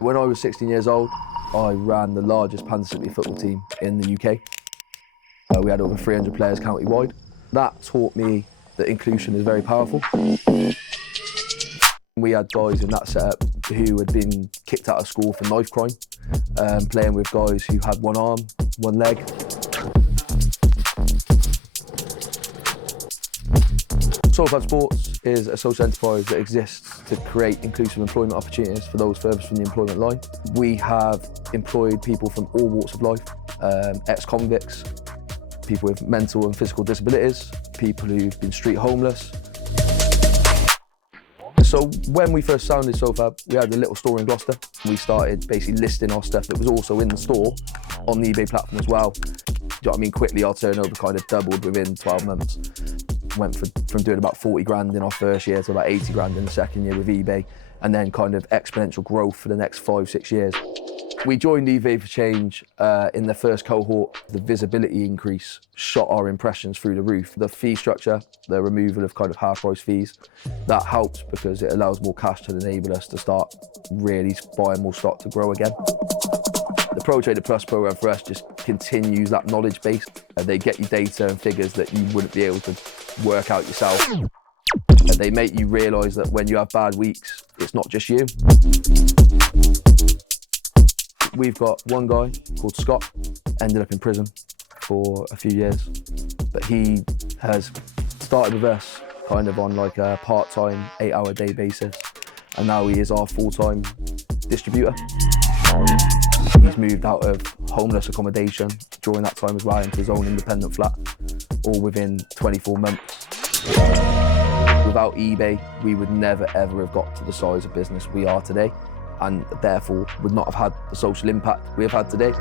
When I was 16 years old, I ran the largest pan-disability football team in the UK. We had over 300 players county-wide. That taught me that inclusion is very powerful. We had guys in that setup who had been kicked out of school for knife crime, playing with guys who had one arm, one leg. Sofab Sports is a social enterprise that exists to create inclusive employment opportunities for those furthest from the employment line. We have employed people from all walks of life, ex-convicts, people with mental and physical disabilities, people who've been street homeless. So when we first founded Sofab, we had a little store in Gloucester. We started basically listing our stuff that was also in the store on the eBay platform as well. Do you know what I mean? Quickly our turnover kind of doubled within 12 months. Went from doing about 40 grand in our first year to about 80 grand in the second year with eBay, and then kind of exponential growth for the next 5-6 years. We joined eBay for Change in the first cohort. The visibility increase shot our impressions through the roof. The fee structure, the removal of kind of half price fees, that helps because it allows more cash to enable us to start really buying more stock to grow again. The Pro Trader Plus program for us just continues that knowledge base. They get you data and figures that you wouldn't be able to work out yourself. They make you realise that when you have bad weeks, it's not just you. We've got one guy called Scott, ended up in prison for a few years, but he has started with us kind of on like a part-time 8-hour-a-day basis, and now he is our full-time distributor. He's moved out of homeless accommodation during that time as well into his own independent flat, all within 24 months. Without eBay, we would never ever have got to the size of business we are today, and therefore would not have had the social impact we have had today.